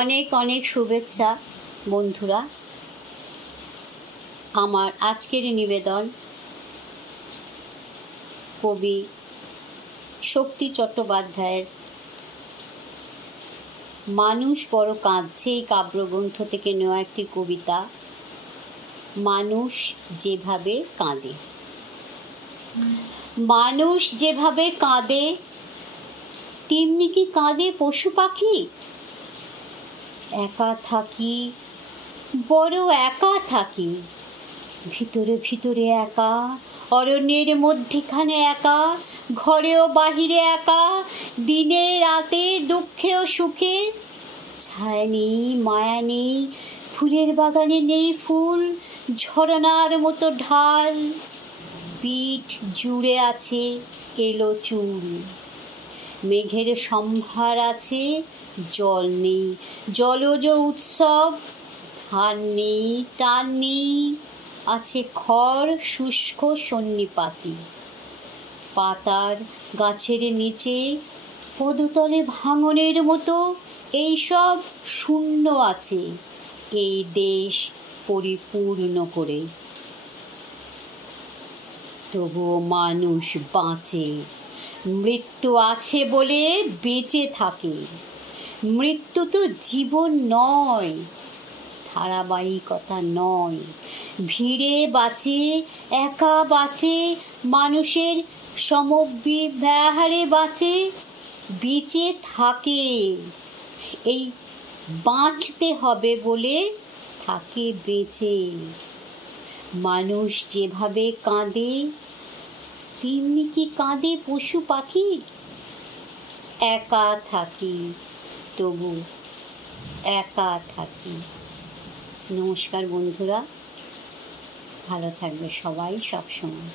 অনেক অনেক শুভেচ্ছা বন্ধুরা। আমার আজকের নিবেদন কবি শক্তি চট্টোপাধ্যায়ের মানুষ বড় কাঁদছে এই কাব্যগ্রন্থ থেকে নেওয়া একটি কবিতা। মানুষ যেভাবে কাঁদে, মানুষ যেভাবে কাঁদে তেমনি কি কাঁদে পশু পাখি? একা থাকি, বড় একা থাকি, ভিতরে ভিতরে একা, অরণ্যের মধ্যিখানে একা, ঘরে ও বাহিরে একা, দিনে রাতে দুঃখে ও সুখে। ছায়া নেই, মায়া নেই, ফুলের বাগানে নেই ফুল, ঝরনার মতো ঢাল, পিঠ জুড়ে আছে এলো চুল। মেঘের সম্ভার আছে, জল নেই, জলজ উৎসব, ধান নেই, টান নেই, আছে খড় শুষ্ক সন্নিপাতি। পাতার গাছের নিচে পদতলে ভাঙনের মতো এইসব শূন্য আছে এই দেশ পরিপূর্ণ করে। তবুও মানুষ বাঁচে, মৃত্যু আছে বলে বেঁচে থাকে। মৃত্যু তো জীবন নয়, ধারাবাহিকতা নয়, ভিড়ে বাঁচে, একা বাঁচে, মানুষের সমব্যবহারে বাঁচে, বেঁচে থাকে। এই বাঁচতে হবে বলে থাকে বেঁচে। মানুষ যেভাবে কাঁদে তেমনি কি কাঁদে পশু পাখি? একা থাকি, তবু একা থাকি। নমস্কার বন্ধুরা, ভালো থাকবে সবাই সবসময়।